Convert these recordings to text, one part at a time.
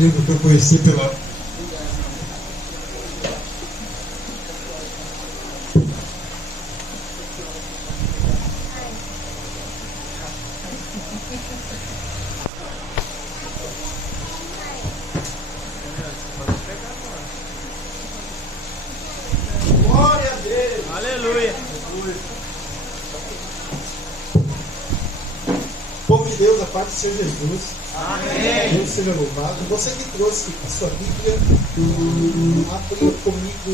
livro que eu conheci pela Glória a Deus. Aleluia. Povo de Deus, a paz do Senhor Jesus. Amém. Deus seja louvado. Você que trouxe a sua Bíblia, abra comigo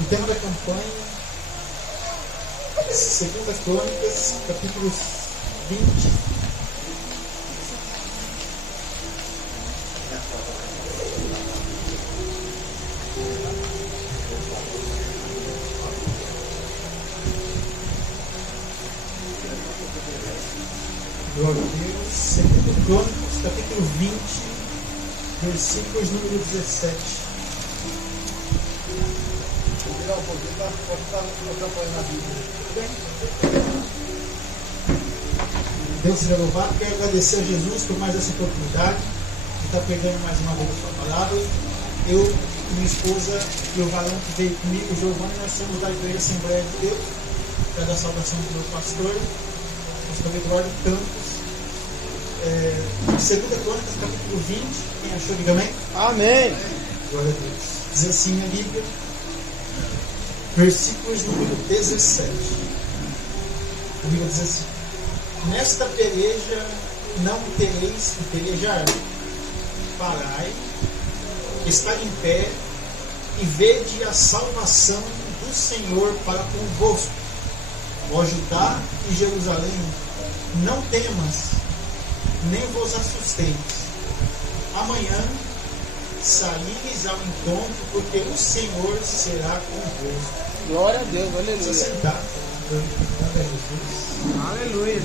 o tema da campanha, 2 Crônicas, capítulos 20. Glória a Deus. 2 Crônicas, capítulo 20, versículos número 17. Deus seja louvado. Quero agradecer a Jesus por mais essa oportunidade de estar pregando mais uma vez a sua palavra. Eu e minha esposa e o varão que veio comigo, o Giovanni, nós somos da Igreja Assembleia de Deus, que é da salvação do meu pastor, pastor Eduardo Campos. 2 Crônicas, capítulo 20. Quem achou, diga amém. Amém. Glória a Deus. Diz assim a Bíblia, versículos número 17. A Bíblia diz assim: nesta peleja não tereis que pelejar. Parai, estai em pé e vede a salvação do Senhor para convosco. Ó Judá e Jerusalém, não temas, nem vos assusteis. Amanhã saíres ao encontro, porque o Senhor será convosco. Glória a Deus. Precisa Aleluia. sentar. Glória a Jesus. Aleluia.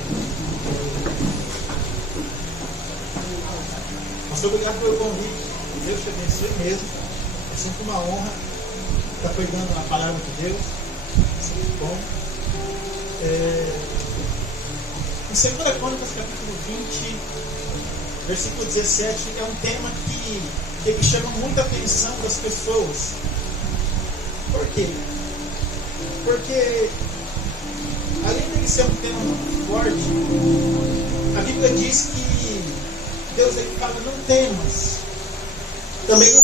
Pastor, obrigado pelo convite. Deus te abençoe mesmo. É sempre uma honra estar pregando a palavra de Deus. É sempre bom. Em 2 Crônicas, capítulo 20, versículo 17, é um tema que chama muita atenção das pessoas. Por quê? Porque, além de ser um tema muito forte, a Bíblia diz que Deus ele fala, não temas. Também a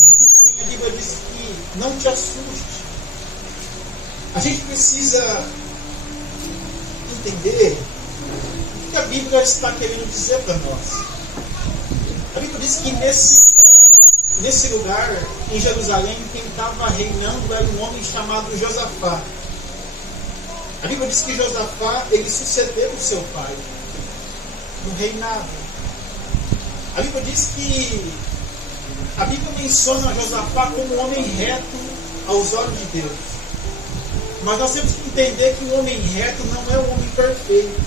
Bíblia diz que não te assuste. A gente precisa entender o que a Bíblia está querendo dizer para nós. A Bíblia diz que nesse lugar, em Jerusalém, quem estava reinando era um homem chamado Josafá. A Bíblia diz que Josafá, ele sucedeu o seu pai no reinado. A Bíblia diz que a Bíblia menciona Josafá como um homem reto aos olhos de Deus. Mas nós temos que entender que um homem reto não é um homem perfeito.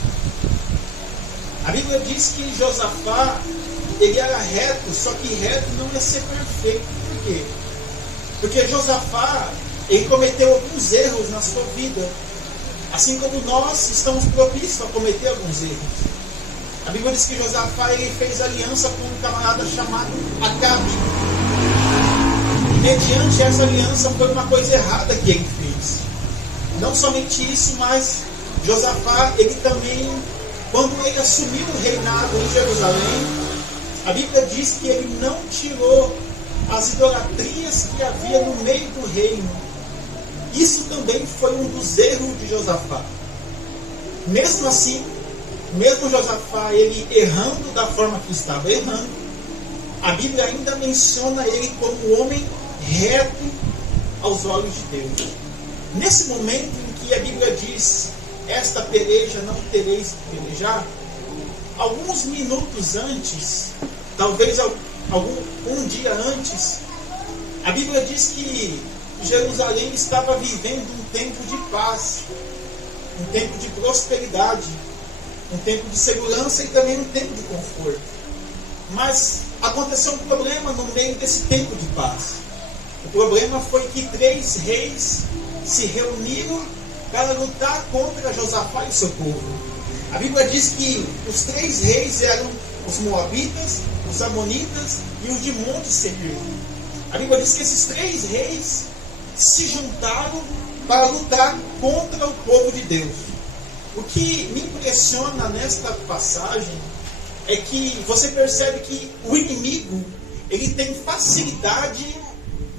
A Bíblia diz que Josafá, ele era reto, só que reto não é ser perfeito. Por quê? Porque Josafá, ele cometeu alguns erros na sua vida. Assim como nós estamos propícios a cometer alguns erros. A Bíblia diz que Josafá ele fez aliança com um camarada chamado Acabe. E mediante essa aliança foi uma coisa errada que ele fez. Não somente isso, mas Josafá, ele também, quando ele assumiu o reinado em Jerusalém, a Bíblia diz que ele não tirou as idolatrias que havia no meio do reino. Isso também foi um dos erros de Josafá. Mesmo assim, mesmo Josafá ele errando da forma que estava errando, a Bíblia ainda menciona ele como um homem reto aos olhos de Deus. Nesse momento em que a Bíblia diz, esta peleja não tereis que pelejar, alguns minutos antes, talvez um dia antes, a Bíblia diz que Jerusalém estava vivendo um tempo de paz, um tempo de prosperidade, um tempo de segurança e também um tempo de conforto. Mas aconteceu um problema no meio desse tempo de paz. O problema foi que 3 reis se reuniram para lutar contra Josafá e seu povo. A Bíblia diz que os 3 reis eram os moabitas, os amonitas e os de Monte Seir. A Bíblia diz que esses 3 reis se juntaram para lutar contra o povo de Deus. O que me impressiona nesta passagem é que você percebe que o inimigo ele tem facilidade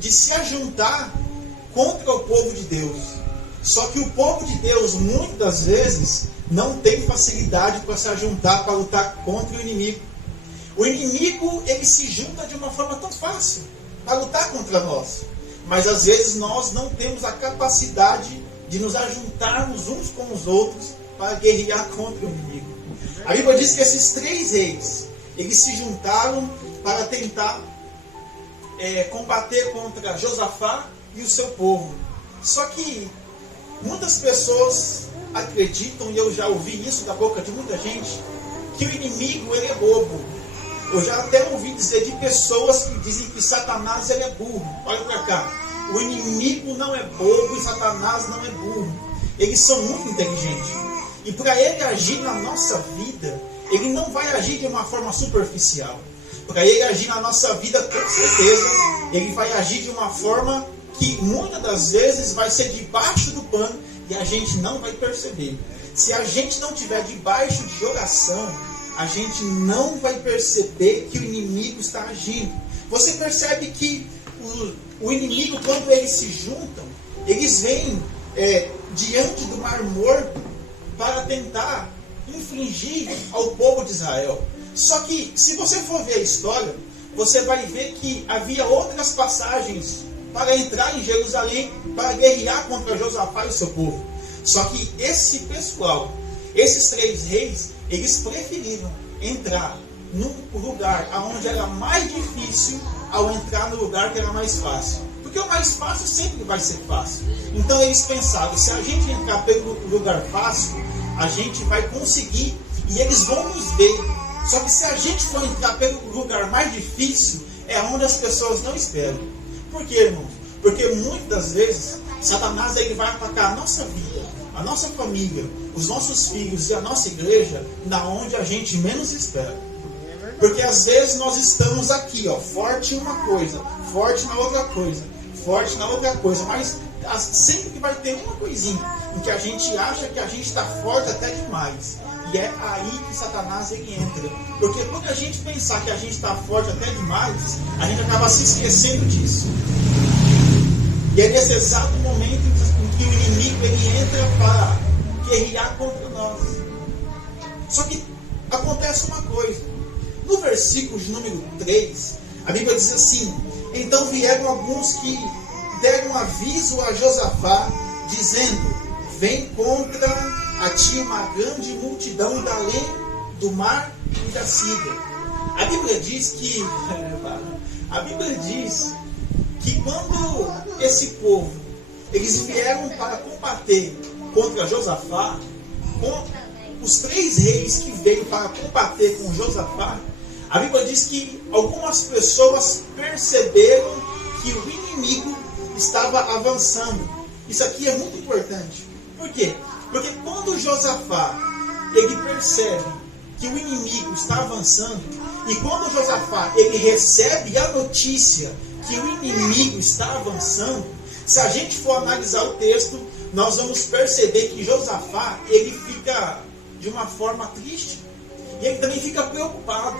de se ajuntar contra o povo de Deus. Só que o povo de Deus muitas vezes não tem facilidade para se ajuntar para lutar contra o inimigo. O inimigo ele se junta de uma forma tão fácil para lutar contra nós. Mas às vezes nós não temos a capacidade de nos ajuntarmos uns com os outros para guerrear contra o inimigo. A Bíblia diz que esses 3 reis, eles se juntaram para tentar combater contra Josafá e o seu povo. Só que muitas pessoas acreditam, e eu já ouvi isso da boca de muita gente, que o inimigo ele é bobo. Eu já até ouvi dizer de pessoas que dizem que Satanás ele é burro. Olha para cá. O inimigo não é bobo e Satanás não é burro. Eles são muito inteligentes. E para ele agir na nossa vida, ele não vai agir de uma forma superficial. Para ele agir na nossa vida, com certeza, ele vai agir de uma forma que muitas das vezes vai ser debaixo do pano e a gente não vai perceber. Se a gente não tiver debaixo de oração, a gente não vai perceber que o inimigo está agindo. Você percebe que o inimigo, quando eles se juntam, eles vêm diante do Mar Morto para tentar infligir ao povo de Israel. Só que, se você for ver a história, você vai ver que havia outras passagens para entrar em Jerusalém, para guerrear contra Josafá e o seu povo. Só que esse pessoal, esses 3 reis, eles preferiram entrar num lugar onde era mais difícil ao entrar no lugar que era mais fácil. Porque o mais fácil sempre vai ser fácil. Então eles pensaram, se a gente entrar pelo lugar fácil, a gente vai conseguir e eles vão nos ver. Só que se a gente for entrar pelo lugar mais difícil, é onde as pessoas não esperam. Por quê, irmãos? Porque muitas vezes Satanás ele vai atacar a nossa vida, a nossa família, os nossos filhos e a nossa igreja, na onde a gente menos espera. Porque às vezes nós estamos aqui, forte em uma coisa, forte na outra coisa, forte na outra coisa, mas sempre que vai ter uma coisinha em que a gente acha que a gente está forte até demais. E é aí que Satanás ele entra. Porque quando a gente pensar que a gente está forte até demais, a gente acaba se esquecendo disso. E é nesse exato momento em que o inimigo ele entra para guerrear contra nós. Só que acontece uma coisa. No versículo de número 3, a Bíblia diz assim: então vieram alguns que deram aviso a Josafá, dizendo: vem contra a ti uma grande multidão da além do mar e da Síria. A Bíblia diz que quando esse povo eles vieram para combater contra Josafá, com os 3 reis que veio para combater com Josafá, a Bíblia diz que algumas pessoas perceberam que o inimigo estava avançando. Isso aqui é muito importante. Por quê? Porque quando Josafá ele percebe que o inimigo está avançando, e quando Josafá ele recebe a notícia que o inimigo está avançando, se a gente for analisar o texto, nós vamos perceber que Josafá ele fica de uma forma triste e ele também fica preocupado.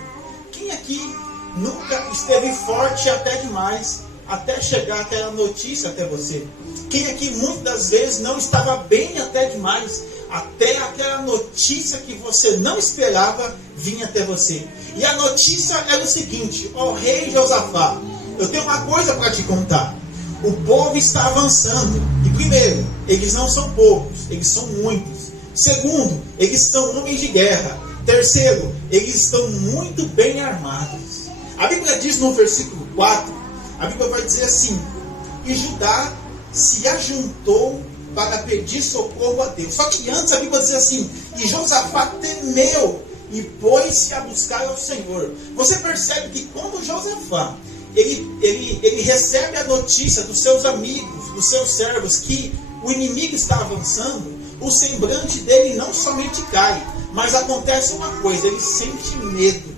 Quem aqui nunca esteve forte até demais, até chegar aquela notícia até você? Quem aqui muitas das vezes não estava bem até demais, até aquela notícia que você não esperava vinha até você? E a notícia era o seguinte: ó rei Josafá, eu tenho uma coisa para te contar. O povo está avançando. E primeiro, eles não são poucos, eles são muitos. Segundo, eles são homens de guerra. Terceiro, eles estão muito bem armados. A Bíblia diz no versículo 4, a Bíblia vai dizer assim: e Judá se ajuntou para pedir socorro a Deus. Só que antes a Bíblia diz assim: e Josafá temeu e pôs-se a buscar ao Senhor. Você percebe que quando Josafá ele recebe a notícia dos seus amigos, dos seus servos, que o inimigo está avançando, o semblante dele não somente cai, mas acontece uma coisa: ele sente medo.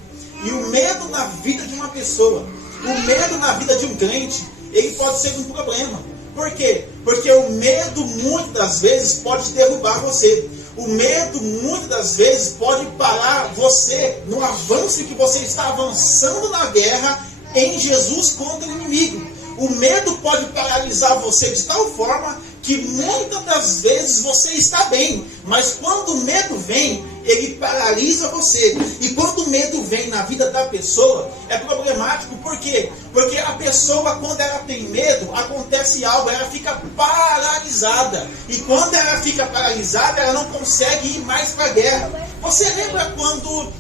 E o medo na vida de uma pessoa, o medo na vida de um crente, ele pode ser um problema. Por quê? Porque o medo muitas das vezes pode derrubar você. O medo muitas das vezes pode parar você no avanço que você está avançando na guerra em Jesus contra o inimigo. O medo pode paralisar você de tal forma que muitas das vezes você está bem, mas quando o medo vem, ele paralisa você. E quando o medo vem na vida da pessoa, é problemático. Por quê? Porque a pessoa, quando ela tem medo, acontece algo, ela fica paralisada. E quando ela fica paralisada, ela não consegue ir mais para a guerra. Você lembra quando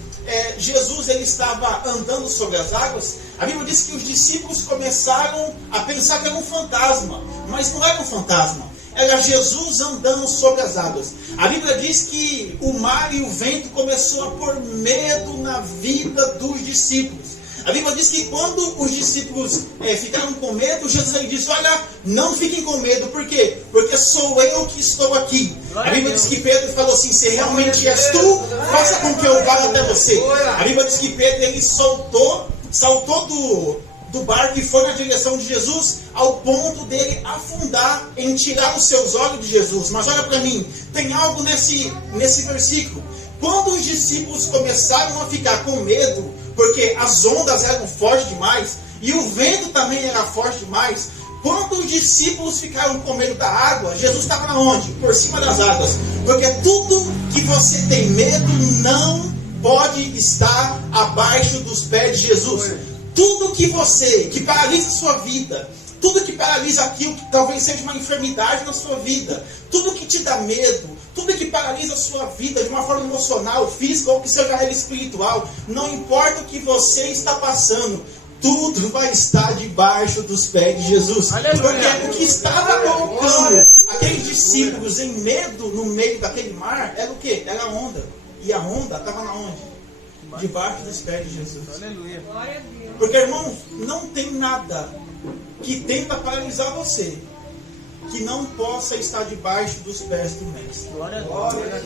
Jesus ele estava andando sobre as águas? A Bíblia diz que os discípulos começaram a pensar que era um fantasma, mas não era um fantasma. Era Jesus andando sobre as águas. A Bíblia diz que o mar e o vento começou a pôr medo na vida dos discípulos. A Bíblia diz que quando os discípulos ficaram com medo, Jesus ele disse: olha, não fiquem com medo. Por quê? Porque sou eu que estou aqui. A Bíblia diz que Pedro falou assim: se realmente és tu, faça com que eu vá até você. A Bíblia diz que Pedro ele saltou do barco e foi na direção de Jesus, ao ponto dele afundar em tirar os seus olhos de Jesus. Mas olha para mim, tem algo nesse versículo. Quando os discípulos começaram a ficar com medo, porque as ondas eram fortes demais, e o vento também era forte demais, quando os discípulos ficaram com medo da água, Jesus estava na onde? Por cima das águas. Porque tudo que você tem medo não pode estar abaixo dos pés de Jesus. Tudo que paralisa a sua vida, tudo que paralisa aquilo que talvez seja uma enfermidade na sua vida, tudo que te dá medo, tudo que paralisa a sua vida de uma forma emocional, física ou que seja ela espiritual, não importa o que você está passando, tudo vai estar debaixo dos pés de Jesus. Porque o que estava colocando aqueles discípulos em medo no meio daquele mar era o quê? Era a onda. E a onda estava na onde? Debaixo dos pés de Jesus. Aleluia. Glória a Deus. Porque, irmãos, não tem nada que tenta paralisar você que não possa estar debaixo dos pés do Mestre. Glória a Deus.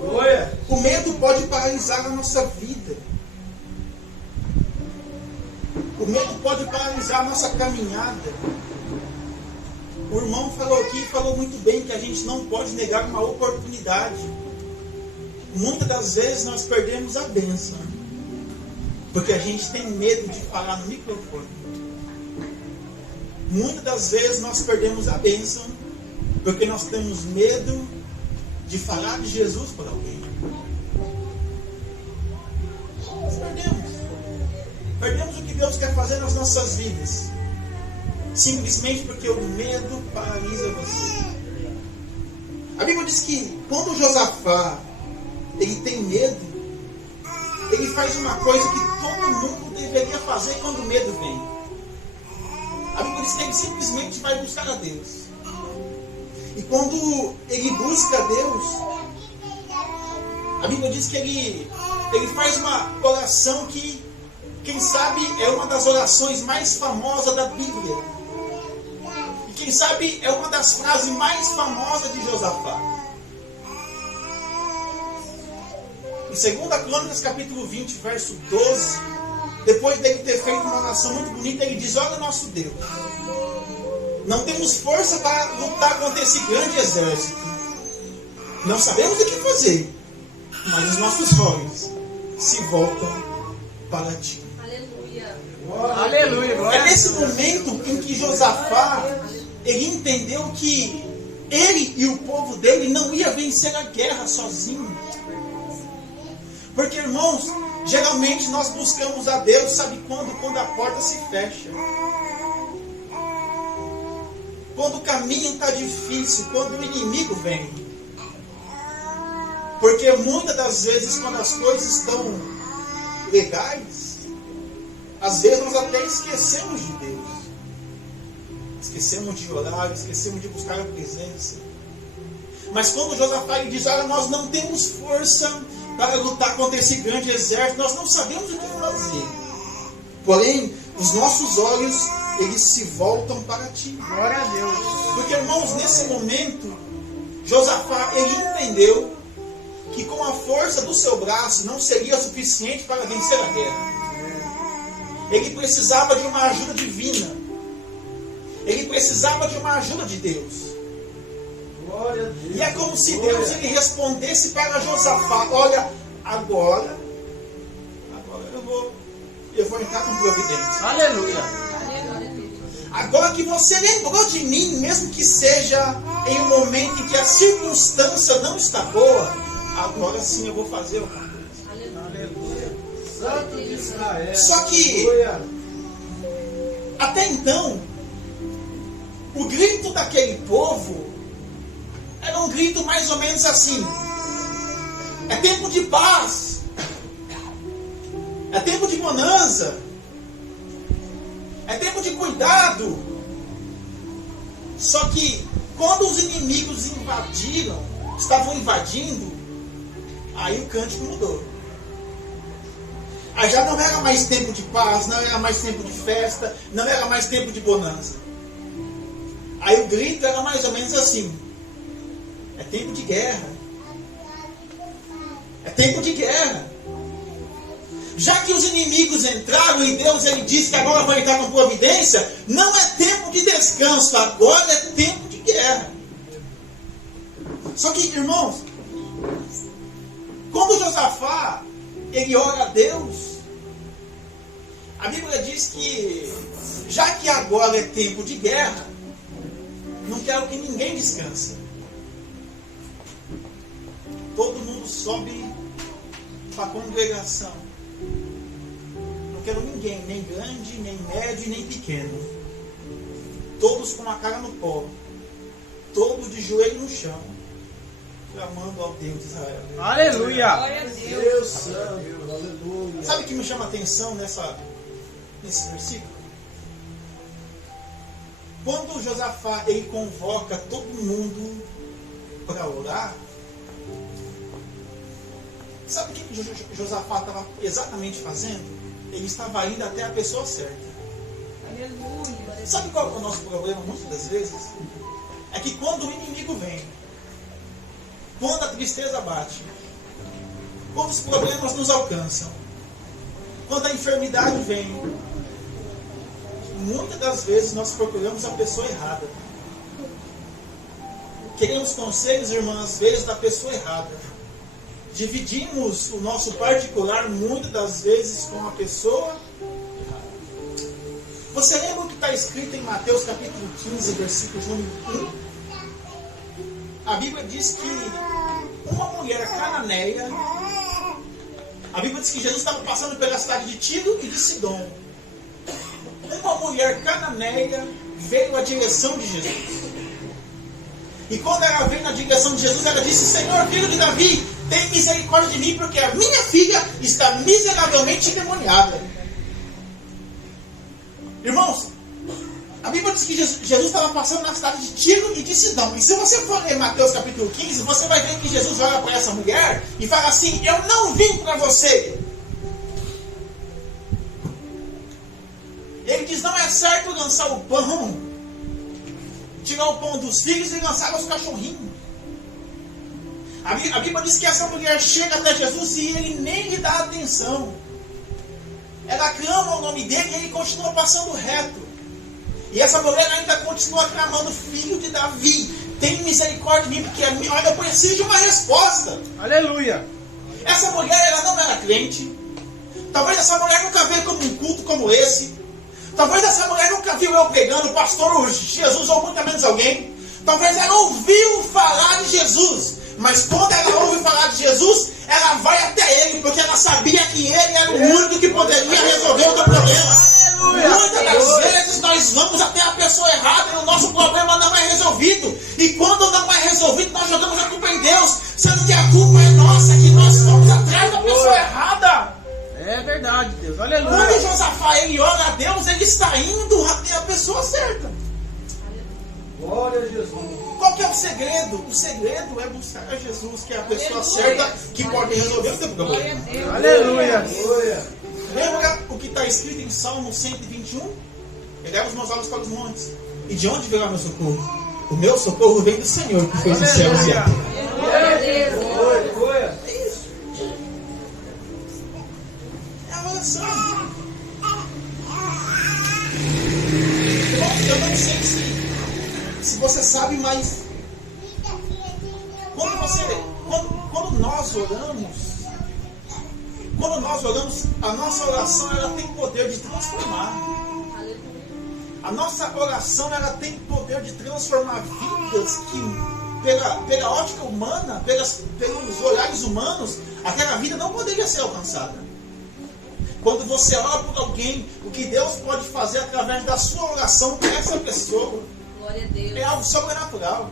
Glória. O medo pode paralisar a nossa vida. O medo pode paralisar a nossa caminhada. O irmão falou aqui, falou muito bem, que a gente não pode negar uma oportunidade. Muitas das vezes nós perdemos a bênção, porque a gente tem medo de falar no microfone. Muitas das vezes nós perdemos a bênção, porque nós temos medo de falar de Jesus para alguém. Nós perdemos o que Deus quer fazer nas nossas vidas, simplesmente porque o medo paralisa você. A Bíblia diz que quando Josafá ele tem medo, ele faz uma coisa que todo mundo deveria fazer quando o medo vem. A Bíblia diz que ele simplesmente vai buscar a Deus. E quando ele busca a Deus, a Bíblia diz que ele faz uma oração que, quem sabe, é uma das orações mais famosas da Bíblia. E quem sabe é uma das frases mais famosas de Josafá. Em 2 Crônicas, capítulo 20, verso 12, depois dele ter feito uma oração muito bonita, ele diz: olha, nosso Deus, não temos força para lutar contra esse grande exército. Não sabemos o que fazer, mas os nossos olhos se voltam para ti. Aleluia. Aleluia. É nesse momento em que Josafá ele entendeu que ele e o povo dele não ia vencer a guerra sozinho. Porque, irmãos, geralmente nós buscamos a Deus, sabe quando? Quando a porta se fecha. Quando o caminho está difícil, quando o inimigo vem. Porque muitas das vezes, quando as coisas estão legais, às vezes nós até esquecemos de Deus. Esquecemos de orar, esquecemos de buscar a presença. Mas quando Josafá diz: olha, nós não temos força para lutar contra esse grande exército, nós não sabemos o que fazer. Porém, os nossos olhos, eles se voltam para ti. Glória a Deus. Porque, irmãos, nesse momento, Josafá, ele entendeu que com a força do seu braço não seria suficiente para vencer a guerra. Ele precisava de uma ajuda divina. Ele precisava de uma ajuda de Deus. Glória a Deus. E é como se Deus ele respondesse para Josafá: olha, agora eu vou entrar com providência. Aleluia. Agora que você lembrou de mim, mesmo que seja em um momento em que a circunstância não está boa, agora sim eu vou fazer o Aleluia. Santo de Israel. Só que, Aleluia. até então, o grito daquele povo era um grito mais ou menos assim: é tempo de paz, é tempo de bonança, é tempo de cuidado. Só que quando os inimigos estavam invadindo, aí o cântico mudou. Aí já não era mais tempo de paz, não era mais tempo de festa, não era mais tempo de bonança. Aí o grito era mais ou menos assim: é tempo de guerra. É tempo de guerra. Já que os inimigos entraram e Deus ele disse que agora vai entrar com providência, não é tempo de descanso, agora é tempo de guerra. Só que, irmãos, quando Josafá ele ora a Deus, a Bíblia diz que já que agora é tempo de guerra, não quero que ninguém descanse. Todo mundo sobe para a congregação. Não quero ninguém, nem grande, nem médio, nem pequeno. Todos com a cara no pó. Todos de joelho no chão, clamando ao Deus de Israel. Aleluia. Deus santo. Aleluia. Sabe o que me chama a atenção nesse versículo? Quando Josafá ele convoca todo mundo para orar, sabe o que Josafá estava exatamente fazendo? Ele estava indo até a pessoa certa. Aleluia. Sabe qual é o nosso problema muitas das vezes? É que quando o inimigo vem, quando a tristeza bate, quando os problemas nos alcançam, quando a enfermidade vem, muitas das vezes nós procuramos a pessoa errada. Queremos conselhos, irmãs, às vezes da pessoa errada. Dividimos o nosso particular muitas das vezes com a pessoa errada. Você lembra o que está escrito em Mateus capítulo 15, versículo número 1? A Bíblia diz que uma mulher cananeia, a Bíblia diz que Jesus estava passando pela cidade de Tiro e de Sidom. Uma mulher cananeia veio à direção de Jesus. E quando ela veio na direção de Jesus, ela disse: Senhor, filho de Davi, tem misericórdia de mim, porque a minha filha está miseravelmente endemoniada. Irmãos, a Bíblia diz que Jesus estava passando na cidade de Tiro e de Sidom. E se você for ler Mateus capítulo 15, você vai ver que Jesus olha para essa mulher e fala assim: eu não vim para você. Ele diz: não é certo lançar o pão, tirar o pão dos filhos e lançar aos cachorrinhos. A Bíblia diz que essa mulher chega até Jesus e ele nem lhe dá atenção. Ela clama o nome dele e ele continua passando reto. E essa mulher ainda continua clamando: filho de Davi, tem misericórdia de mim, porque olha, eu preciso de uma resposta. Aleluia. Essa mulher, ela não era crente. Talvez essa mulher nunca veio como um culto como esse. Talvez essa mulher nunca viu eu pregando, o pastor Jesus, ou muito menos alguém. Talvez ela ouviu falar de Jesus. Mas quando ela ouve falar de Jesus, ela vai até ele, porque ela sabia que ele era o único que poderia resolver o teu problema. Muitas das vezes nós vamos até a pessoa errada e o nosso problema não é resolvido. E quando não é resolvido, nós jogamos a culpa em Deus, sendo que a culpa é nossa, que nós fomos atrás da pessoa errada. É verdade, Deus. Aleluia. Quando Josafá ele ora a Deus, ele está indo até a pessoa certa. Glória a Jesus. Qual que é o segredo? O segredo é buscar a Jesus, que é a pessoa certa que pode resolver o seu problema. Aleluia. Aleluia. Lembra o que está escrito em Salmo 121? Eleva os meus olhos para os montes. E de onde virá meu socorro? O meu socorro vem do Senhor, que fez os céus e a terra. Aleluia. não sei se você sabe, mas quando nós oramos, a nossa oração ela tem poder de transformar. A nossa oração ela tem poder de transformar vidas que, pela ótica humana, pelos olhares humanos, aquela vida não poderia ser alcançada. Quando você ora por alguém, o que Deus pode fazer através da sua oração para essa pessoa é algo sobrenatural.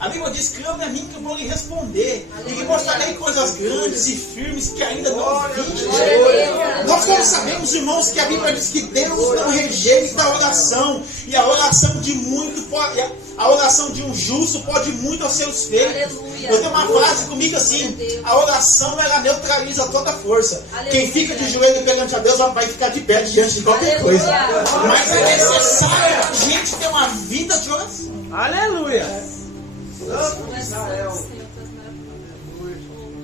A Bíblia diz: clame a mim que eu vou lhe responder e lhe mostrarei coisas grandes e firmes que ainda não vi. Nós todos sabemos, irmãos, que a Bíblia diz que Deus não rejeita a oração, e a oração a oração de um justo pode muito aos seus feitos. Eu tenho uma frase comigo assim: a oração ela neutraliza toda a força. Quem fica de joelho perante a Deus vai ficar de pé diante de qualquer coisa. Mas é necessário a gente ter uma vida de oração. Aleluia.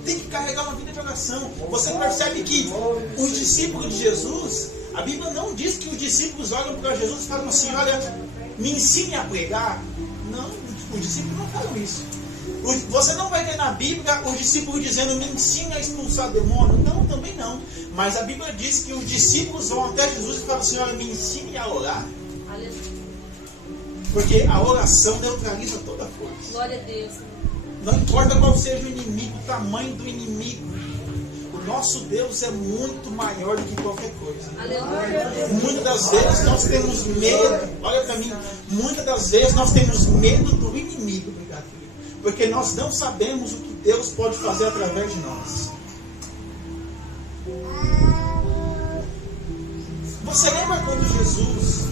Tem que carregar uma vida de oração. Você percebe que os discípulos de Jesus, a Bíblia não diz que os discípulos olham para Jesus e falam assim: olha, me ensine a pregar. Não, os discípulos não falam isso. Você não vai ver na Bíblia os discípulos dizendo: me ensine a expulsar demônio. Não, também não. Mas a Bíblia diz que os discípulos vão até Jesus e falam assim: olha, me ensine a orar. Porque a oração neutraliza toda a força. Glória a Deus. Não importa qual seja o inimigo, o tamanho do inimigo, o nosso Deus é muito maior do que qualquer coisa. Aleluia. Muitas das vezes nós temos medo, olha para mim, muitas das vezes nós temos medo do inimigo, obrigado, filho, porque nós não sabemos o que Deus pode fazer através de nós. Você lembra quando Jesus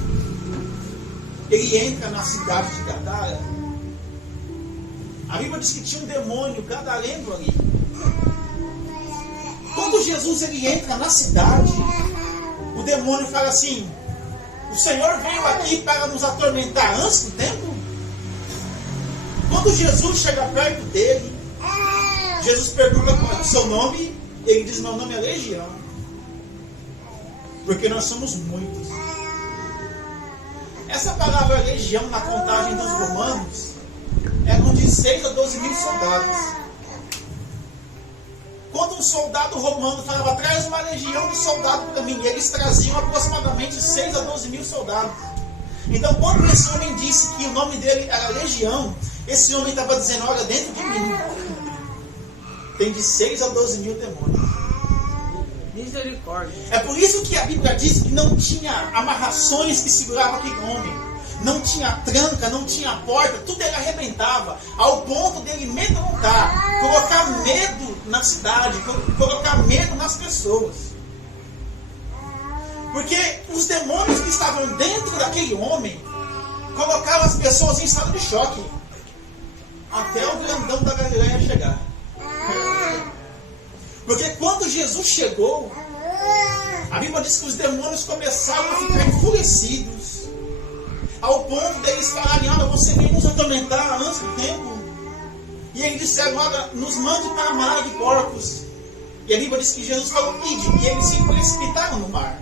ele entra na cidade de Gadara? A Bíblia diz que tinha um demônio gadareno ali. Quando Jesus ele entra na cidade, o demônio fala assim: o Senhor veio aqui para nos atormentar antes do tempo? Quando Jesus chega perto dele, Jesus pergunta qual é o seu nome. Ele diz: meu nome é Legião, porque nós somos muitos. Essa palavra legião na contagem dos romanos eram de 6 a 12 mil soldados. Quando um soldado romano falava: traz uma legião de soldados para mim, eles traziam aproximadamente 6 a 12 mil soldados. Então, quando esse homem disse que o nome dele era Legião, esse homem estava dizendo: olha, dentro de mim tem de 6 a 12 mil demônios. Misericórdia. É por isso que a Bíblia diz que não tinha amarrações que seguravam aquele homem. Não tinha tranca, não tinha porta, tudo ele arrebentava, ao ponto dele amedrontar, colocar medo na cidade, colocar medo nas pessoas. Porque os demônios que estavam dentro daquele homem colocavam as pessoas em estado de choque, até o grandão da Galileia chegar. Porque quando Jesus chegou, a Bíblia diz que os demônios começaram a ficar enfurecidos, ao ponto deles falarem: olha, você veio nos atormentar antes do tempo. E eles disseram: olha, nos mande para a maré de porcos. E a Bíblia diz que Jesus falou: ide. E eles se precipitaram no mar.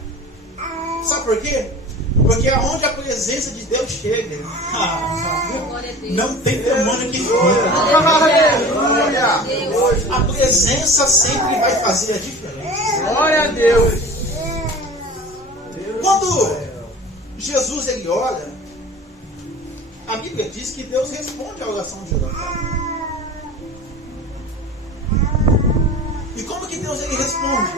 Sabe por quê? Porque aonde a presença de Deus chega, não tem demônio que fica. A presença sempre vai fazer a diferença. Glória a Deus. Quando Jesus ele ora, a Bíblia diz que Deus responde à oração de Josafá. E como que Deus ele responde?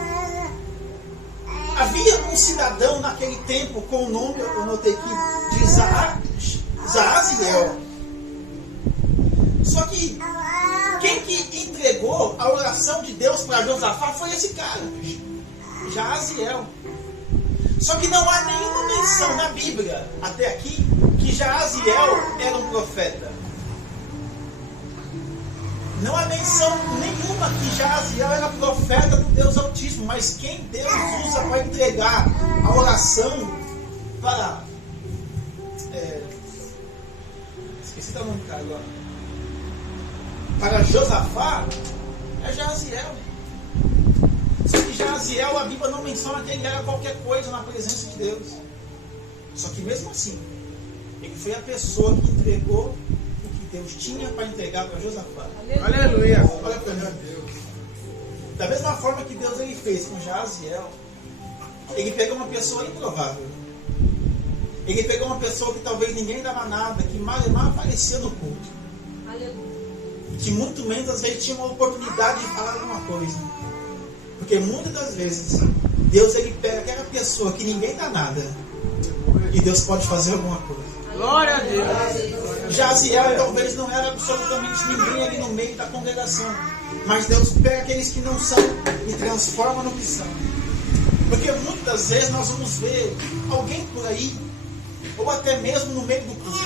Havia um cidadão naquele tempo com o nome, eu notei aqui, de Jaaziel. Só que quem que entregou a oração de Deus para Josafá foi esse cara, Jaaziel. Só que não há nenhuma menção na Bíblia, até aqui, que Jaaziel era um profeta. Não há menção nenhuma que Jaaziel era profeta do Deus Altíssimo, mas quem Deus usa para entregar a oração para... esqueci da nome do cara agora. Para Josafá, é Jaaziel. Só que Jaaziel, a Bíblia não menciona que ele era qualquer coisa na presença de Deus. Só que mesmo assim, Ele foi a pessoa que entregou o que Deus tinha para entregar para Josafá. Aleluia. Olha para mim. Da mesma forma que Deus ele fez com Jaziel, ele pegou uma pessoa improvável. Ele pegou uma pessoa que talvez ninguém dava nada, que mal aparecia no culto. Que muito menos às vezes tinha uma oportunidade de falar alguma coisa. Porque muitas das vezes Deus ele pega aquela pessoa que ninguém dá nada e Deus pode fazer alguma coisa. Glória a Deus. Jaziel talvez não era absolutamente ninguém ali no meio da congregação, mas Deus pega aqueles que não são e transforma no que são. Porque muitas das vezes nós vamos ver alguém por aí, ou até mesmo no meio do culto.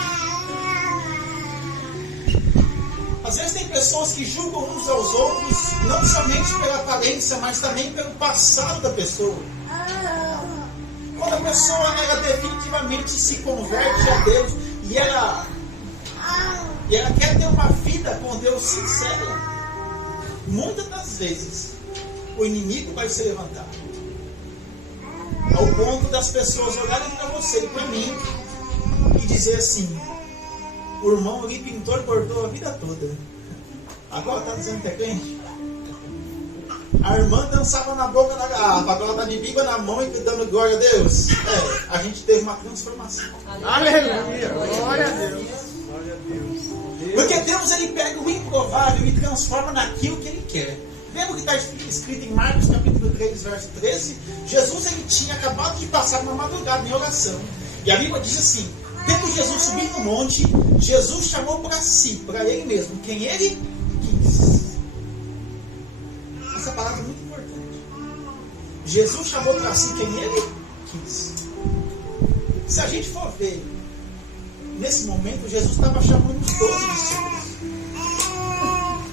Às vezes tem pessoas que julgam uns aos outros, não somente pela aparência, mas também pelo passado da pessoa. Quando a pessoa ela definitivamente se converte a Deus e ela quer ter uma vida com Deus sincera, muitas das vezes o inimigo vai se levantar. Ao ponto das pessoas olharem para você e para mim e dizer assim: o irmão ali pintou e bordou a vida toda, agora está dizendo que é crente. A irmã dançava na boca da garrafa, agora está de Bíblia na mão e dando glória a Deus. A gente teve uma transformação. Aleluia. Glória a Deus. Porque Deus ele pega o improvável e transforma naquilo que Ele quer. Lembra o que está escrito em Marcos capítulo 3, verso 13? Jesus ele tinha acabado de passar uma madrugada em oração. E a Bíblia diz assim: tendo Jesus subido no monte, Jesus chamou para si, para Ele mesmo, quem Ele quis. Essa palavra é muito importante. Jesus chamou para si quem Ele quis. Se a gente for ver, nesse momento, Jesus estava chamando os 12 discípulos.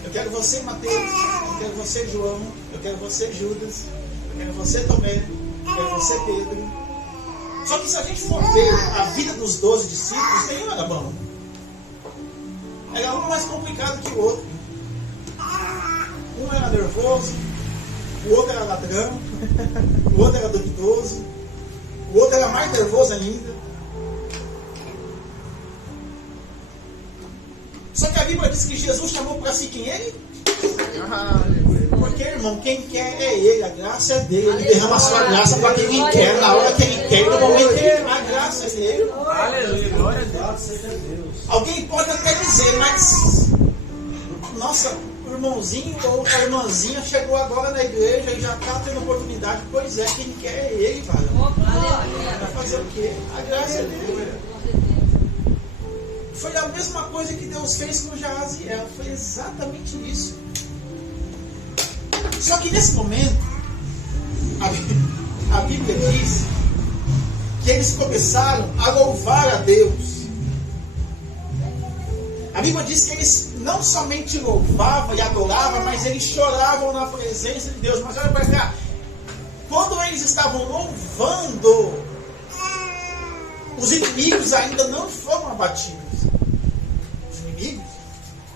Eu quero você, Mateus. Eu quero você, João. Eu quero você, Judas. Eu quero você, Tomé. Eu quero você, Pedro. Só que se a gente for ver a vida dos 12 discípulos, nenhum era bom. Era um mais complicado que o outro. Um era nervoso, o outro era ladrão, o outro era duvidoso, o outro era mais nervoso ainda. Só que a Bíblia diz que Jesus chamou para si quem Ele? Porque, irmão, quem quer é Ele, a graça é dele. Ele derrama a sua graça para quem Ele quer, na hora que Ele quer, no momento que Ele quer. A graça é dele. Aleluia. Glória a Deus. Seja Deus. Alguém pode até dizer, mas nossa, o irmãozinho ou a irmãzinha chegou agora na igreja e já está tendo oportunidade. Pois é, quem quer é Ele, varão. Vai fazer o quê? A graça é dele. Foi a mesma coisa que Deus fez com Jaziel. Foi exatamente isso. Só que nesse momento, a Bíblia diz que eles começaram a louvar a Deus. A Bíblia diz que eles não somente louvavam e adoravam, mas eles choravam na presença de Deus. Mas olha para cá, quando eles estavam louvando, os inimigos ainda não foram abatidos. Os inimigos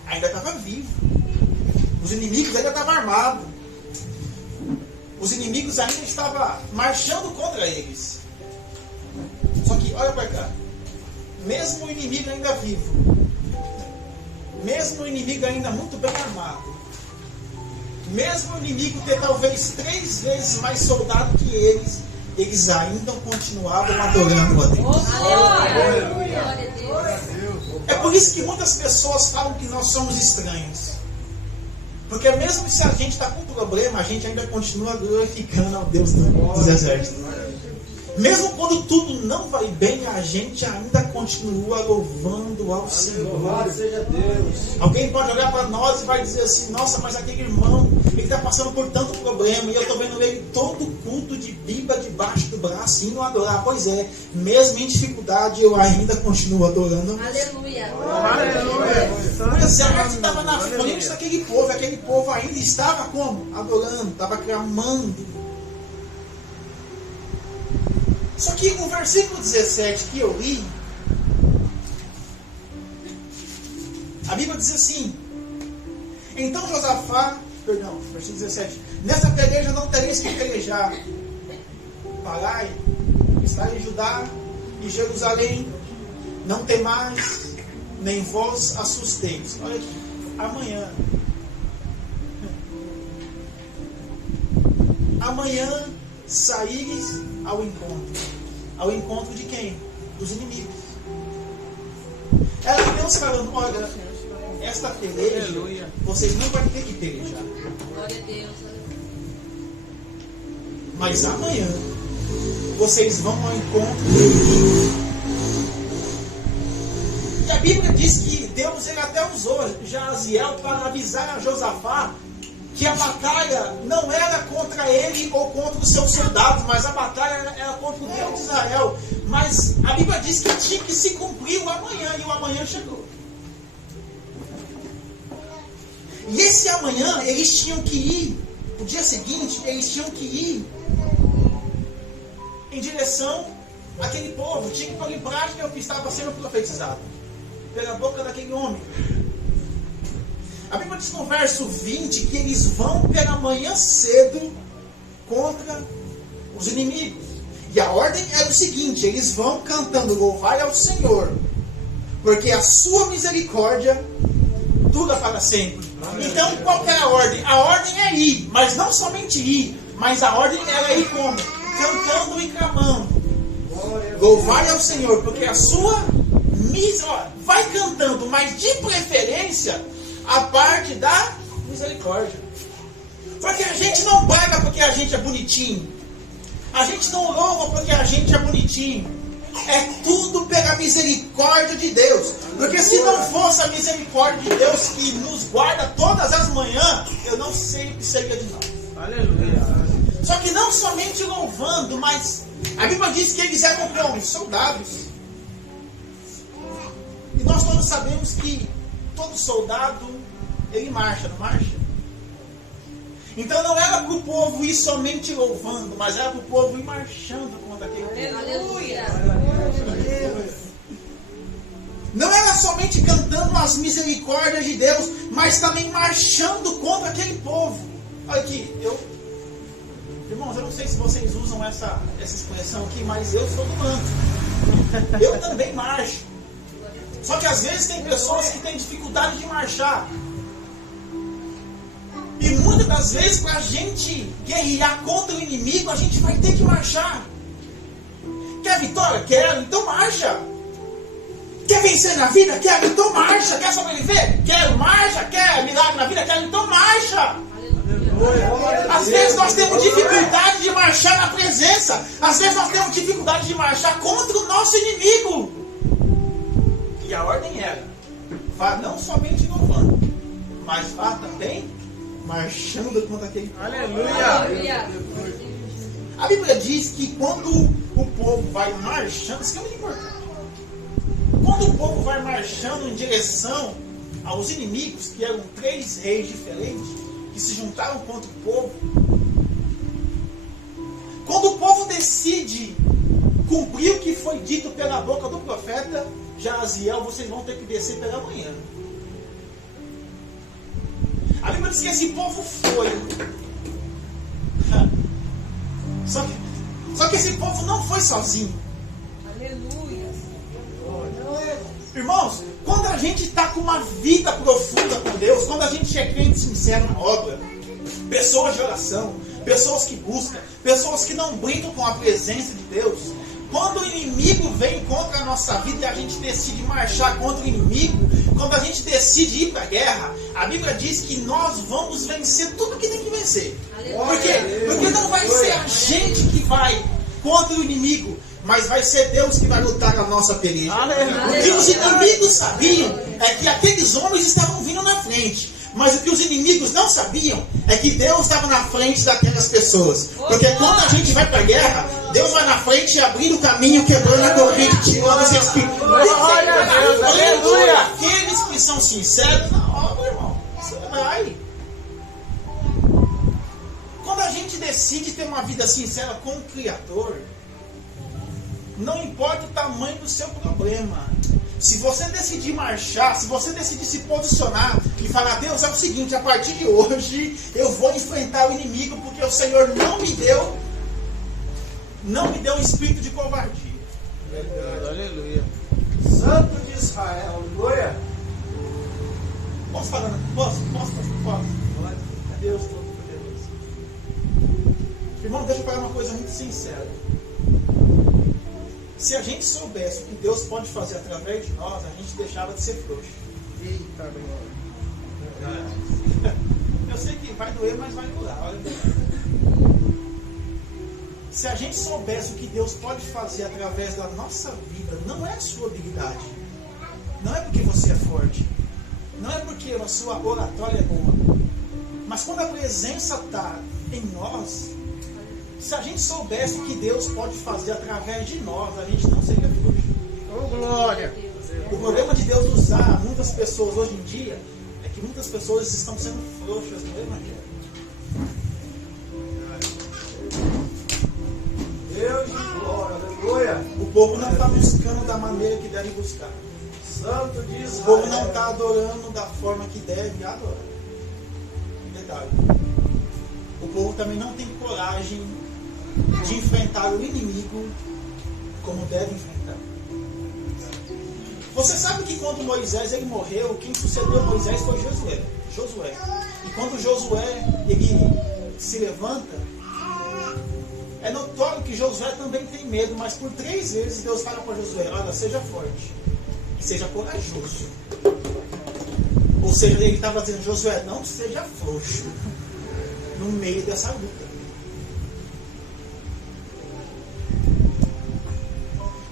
ainda estavam vivos. Os inimigos ainda estavam armados. Os inimigos ainda estavam marchando contra eles. Só que, olha para cá, mesmo o inimigo ainda vivo, mesmo o inimigo ainda muito bem armado, mesmo o inimigo ter talvez 3 vezes mais soldado que eles ainda continuavam adorando a Deus. É por isso que muitas pessoas falam que nós somos estranhos. Porque mesmo se a gente está com problema, a gente ainda continua glorificando ao Deus dos exércitos. Mesmo quando tudo não vai bem, a gente ainda continua louvando ao Senhor. Louvado seja Deus. Alguém pode olhar para nós e vai dizer assim: nossa, mas aquele irmão, ele está passando por tanto problema e eu estou vendo ele todo culto de Bíblia debaixo do braço indo adorar. Pois é, mesmo em dificuldade eu ainda continuo adorando. Aleluia. Aleluia. Mas a gente estava na frente daquele povo ainda estava como? Adorando, estava clamando. Só que o versículo 17 que eu li, a Bíblia diz assim: então Josafá, versículo 17, nessa peleja não tereis que pelejar, parai, estar em Judá e Jerusalém, Não temais, nem vos assusteis. Olha aqui, amanhã. Amanhã saíres ao encontro. Ao encontro de quem? Dos inimigos. Era Deus falando, olha, esta peleja, Aleluia. vocês não vão ter que pelejar. Glória a Deus. Mas amanhã, vocês vão ao encontro do inimigo. E a Bíblia diz que Deus ele até usou Jaziel para avisar a Josafá que a batalha não era contra ele ou contra os seus soldados, mas a batalha era contra o Deus de Israel. Mas a Bíblia diz que tinha que se cumprir o amanhã, e o amanhã chegou. E esse amanhã, eles tinham que ir, o dia seguinte, eles tinham que ir em direção àquele povo, tinha que pôr em prática o que estava sendo profetizado pela boca daquele homem. A Bíblia diz no verso 20 que eles vão pela manhã cedo contra os inimigos. E a ordem era o seguinte: eles vão cantando louvai ao Senhor, porque a sua misericórdia dura para sempre. Então qual que era a ordem? A ordem é ir, mas não somente ir, mas a ordem era ir como? Cantando e clamando. Louvai ao Senhor, porque a sua misericórdia. Vai cantando, mas de preferência a parte da misericórdia. Porque a gente não paga porque a gente é bonitinho. A gente não louva porque a gente é bonitinho. É tudo pela misericórdia de Deus. Porque se não fosse a misericórdia de Deus que nos guarda todas as manhãs, eu não sei o que seria de nós. Aleluia. Só que não somente louvando, mas a Bíblia diz que eles eram como? Soldados. E nós todos sabemos que todo soldado, ele marcha, não marcha? Então não era para o povo ir somente louvando, mas era para o povo ir marchando contra aquele povo. Aleluia. Não era somente cantando as misericórdias de Deus, mas também marchando contra aquele povo. Olha aqui, irmãos, eu não sei se vocês usam essa expressão aqui, mas eu sou do manto. Eu também marcho. Só que às vezes tem pessoas que têm dificuldade de marchar. E muitas das vezes, para a gente guerrear contra o inimigo, a gente vai ter que marchar. Quer vitória? Quero, então marcha. Quer vencer na vida? Quero, então marcha. Quer sobreviver? Quero, marcha. Quer milagre na vida? Quero, então marcha. Às vezes nós temos dificuldade de marchar na presença. Às vezes nós temos dificuldade de marchar contra o nosso inimigo. E a ordem era: vá não somente louvando, mas vá também marchando contra aquele povo. Aleluia. A Bíblia diz que quando o povo vai marchando, isso é muito importante. Quando o povo vai marchando em direção aos inimigos, que eram 3 reis diferentes, que se juntaram contra o povo, quando o povo decide cumprir o que foi dito pela boca do profeta Jaziel, vocês vão ter que descer pela manhã. A Bíblia diz que esse povo foi. Só que esse povo não foi sozinho. Aleluia. Irmãos, quando a gente está com uma vida profunda com Deus, quando a gente é crente sincero na obra, pessoas de oração, pessoas que buscam, pessoas que não brincam com a presença de Deus, quando o inimigo vem contra a nossa vida e a gente decide marchar contra o inimigo, quando a gente decide ir para a guerra, a Bíblia diz que nós vamos vencer tudo que tem que vencer. Por quê? Porque não vai ser a gente que vai contra o inimigo, mas vai ser Deus que vai lutar a nossa peleja. O que os inimigos sabiam é que aqueles homens estavam vindo na frente. Mas o que os inimigos não sabiam é que Deus estava na frente daquelas pessoas. Porque quando a gente vai para a guerra, Deus vai na frente abrindo o caminho, quebrando a corrente, tirando os espíritos. Aleluia! Aqueles que são sinceros na obra, irmão. Você vai. Quando a gente decide ter uma vida sincera com o Criador, não importa o tamanho do seu problema. Se você decidir marchar, se você decidir se posicionar e falar: Deus, é o seguinte, a partir de hoje eu vou enfrentar o inimigo, porque o Senhor não me deu um espírito de covardia. Aleluia. Santo de Israel, aleluia. Posso falar? Posso? Deus Todo-Poderoso. Irmão, deixa eu falar uma coisa muito sincera. Se a gente soubesse o que Deus pode fazer através de nós, a gente deixava de ser frouxo. Eita, glória. Eu sei que vai doer, mas vai durar. Olha bem. Se a gente soubesse o que Deus pode fazer através da nossa vida, não é a sua habilidade. Não é porque você é forte. Não é porque a sua oratória é boa. Mas quando a presença está em nós, se a gente soubesse o que Deus pode fazer através de nós, a gente não seria frouxo. Oh, glória. O problema de Deus usar muitas pessoas hoje em dia é que muitas pessoas estão sendo frouxas no Evangelho. Deus de glória, aleluia. O povo não está buscando da maneira que deve buscar. Santo de Israel. O povo não está adorando da forma que deve adorar. Detalhe. O povo também não tem coragem de enfrentar o inimigo como deve enfrentar. Você sabe que quando Moisés ele morreu, quem sucedeu Moisés foi Josué. E quando Josué ele se levanta, é notório que Josué também tem medo, mas por 3 vezes Deus fala para Josué: olha, seja forte, seja corajoso. Ou seja, ele estava dizendo: Josué, não seja frouxo no meio dessa luta.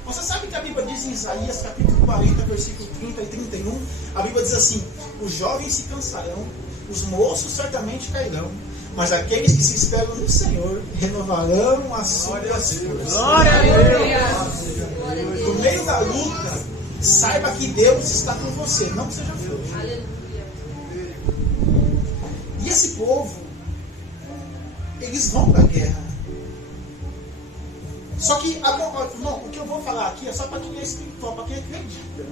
Você sabe que a Bíblia diz em Isaías capítulo 40, versículo 30 e 31, a Bíblia diz assim: os jovens se cansarão, os moços certamente cairão, mas aqueles que se esperam no Senhor renovarão as suas forças. Glória a Deus. No meio da luta, saiba que Deus está com você, não seja frouxo. Aleluia. E esse povo, eles vão para a guerra. Só que, não, o que eu vou falar aqui é só para quem é espiritual, para quem acredita.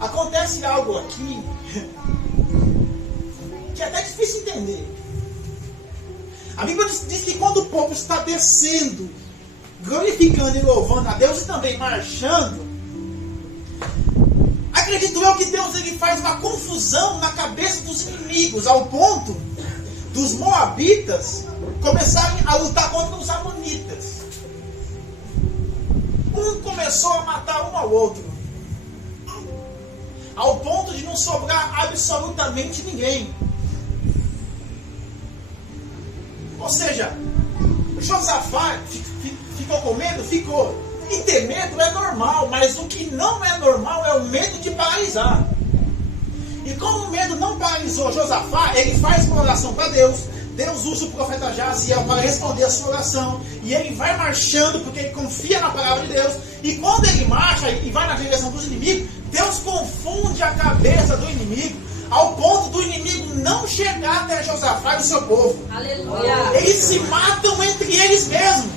Acontece algo aqui que é até difícil entender. A Bíblia diz que quando o povo está descendo, glorificando e louvando a Deus e também marchando, acredito eu que Deus ele faz uma confusão na cabeça dos inimigos, ao ponto dos moabitas começarem a lutar contra os amonitas. Um começou a matar um ao outro, ao ponto de não sobrar absolutamente ninguém. Ou seja, Josafá ficou com medo? Ficou. E ter medo é normal, mas o que não é normal é o medo de paralisar. E como o medo não paralisou Josafá, ele faz uma oração para Deus. Deus usa o profeta Jaziel para responder a sua oração. E ele vai marchando porque ele confia na palavra de Deus. E quando ele marcha e vai na direção dos inimigos, Deus confunde a cabeça do inimigo, ao ponto do inimigo não chegar até Josafá e o seu povo. Aleluia. Eles se matam entre eles mesmos.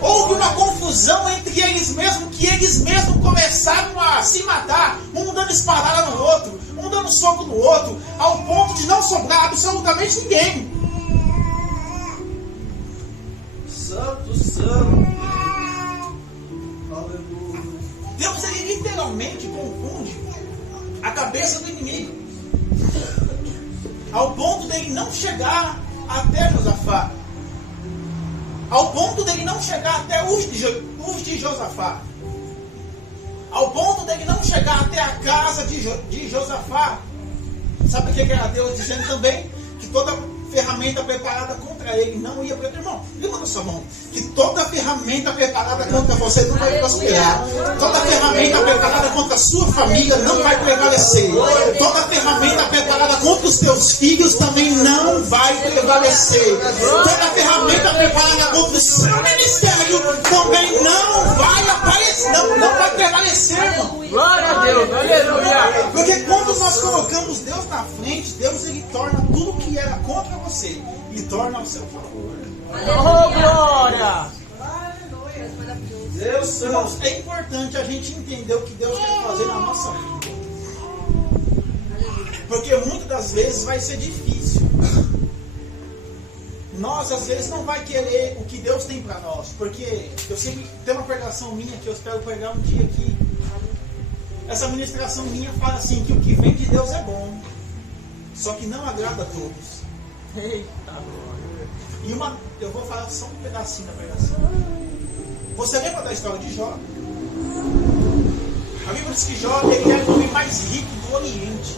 Houve uma confusão entre eles mesmos, que eles mesmos começaram a se matar, um dando espadada no outro, um dando soco no outro, ao ponto de não sobrar absolutamente ninguém. Santo, santo. Aleluia. Deus ele literalmente confunde a cabeça do inimigo, ao ponto dele não chegar até Josafá, ao ponto dele não chegar até os de Josafá, ao ponto dele não chegar até a casa de Josafá. Sabe o que era Deus dizendo também? Que toda ferramenta preparada contra ele não ia preparar. Irmão, levanta sua mão. Que toda ferramenta preparada contra você não vai prosperar. Toda ferramenta preparada contra a sua família não vai prevalecer. Toda ferramenta preparada contra os teus filhos também não vai prevalecer. Toda ferramenta preparada contra o seu ministério também não vai aparecer, não vai prevalecer, irmão. Glória a Deus, aleluia. Porque quando nós colocamos Deus na frente, Deus ele torna tudo que era contra você e torna ao seu favor. Oh, glória. Deus, Irmãos, é importante a gente entender o que Deus quer fazer na nossa vida. Porque muitas das vezes vai ser difícil. nós às vezes não vai querer o que Deus tem para nós, porque eu sempre tenho uma pregação minha que eu espero pregar um dia aqui. Essa ministração minha fala assim, que o que vem de Deus é bom, só que não agrada a todos. Eita, e eu vou falar só um pedacinho da pregação. Você lembra da história de Jó? A Bíblia diz que Jó, ele era o homem mais rico do Oriente.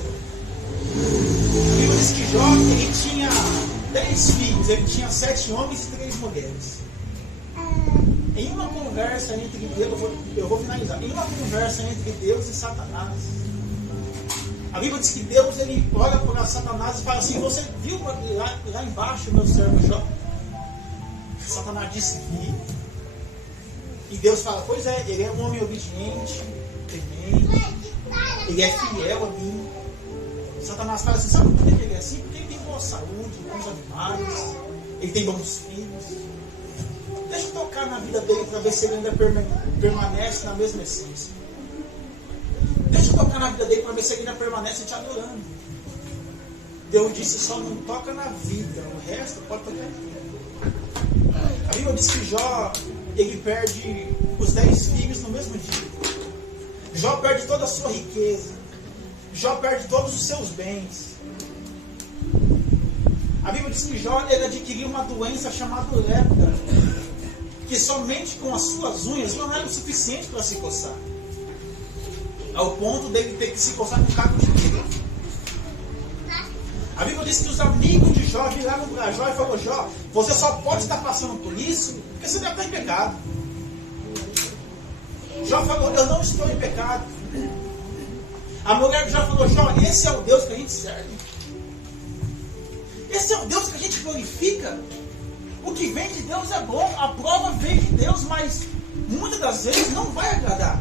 A Bíblia diz que Jó, ele tinha 3 filhos, ele tinha 7 homens e 3 mulheres. Em uma conversa entre Deus, eu vou finalizar. Em uma conversa entre Deus e Satanás, a Bíblia diz que Deus, ele olha para Satanás e fala assim: você viu lá embaixo o meu servo Jó? Satanás disse: vi. E Deus fala: pois é, ele é um homem obediente, temente, ele é fiel a mim. Satanás fala assim: sabe por que ele é assim? Porque ele tem boa saúde, bons animais, ele tem bons filhos. Deixa eu tocar na vida dele para ver se ele ainda permanece na mesma essência. Deixa eu tocar na vida dele para ver se ele ainda permanece te adorando. Deus disse: só não toca na vida, o resto pode tocar aqui. A Bíblia diz que Jó, ele perde os 10 filhos no mesmo dia. Jó perde toda a sua riqueza. Jó perde todos os seus bens. A Bíblia diz que Jó, ele adquiriu uma doença chamada lepra, que somente com as suas unhas não era o suficiente para se coçar, ao ponto dele ter que se coçar com um caco de vidro. A Bíblia diz que os amigos de Jó viraram para Jó e falaram: Jó, você só pode estar passando por isso porque você deve estar em pecado. Jó falou: eu não estou em pecado. A mulher de Jó falou: Jó, esse é o Deus que a gente serve. Esse é o Deus que a gente glorifica. O que vem de Deus é bom, a prova vem de Deus, mas muitas das vezes não vai agradar.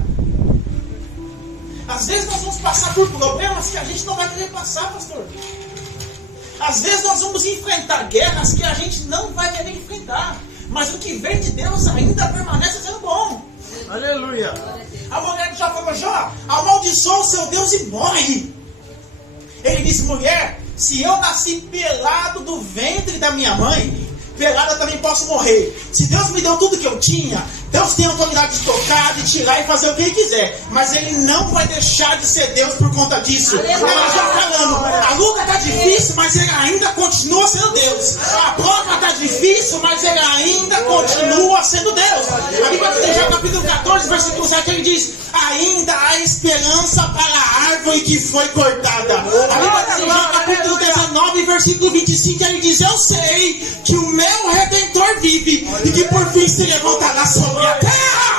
Às vezes nós vamos passar por problemas que a gente não vai querer passar, pastor. Às vezes nós vamos enfrentar guerras que a gente não vai querer enfrentar, mas o que vem de Deus ainda permanece sendo bom. Aleluia. A mulher já falou: Jó, amaldiçoa o seu Deus e morre. Ele disse: mulher, se eu nasci pelado do ventre da minha mãe, pelado eu também posso morrer. Se Deus me deu tudo que eu tinha, Deus tem a autoridade de tocar, de tirar e fazer o que Ele quiser. Mas Ele não vai deixar de ser Deus por conta disso. Ela já falando: a luta está difícil, mas Ele ainda continua sendo Deus. A prova está difícil, mas Ele ainda continua sendo Deus. A Bíblia diz em Jó capítulo 14, versículo 7, ele diz: ainda há esperança para a árvore que foi cortada. A Bíblia diz em Jó capítulo 19, versículo 25, ele diz: eu sei que o meu Redentor vive e que por fim se levantará sobre a terra.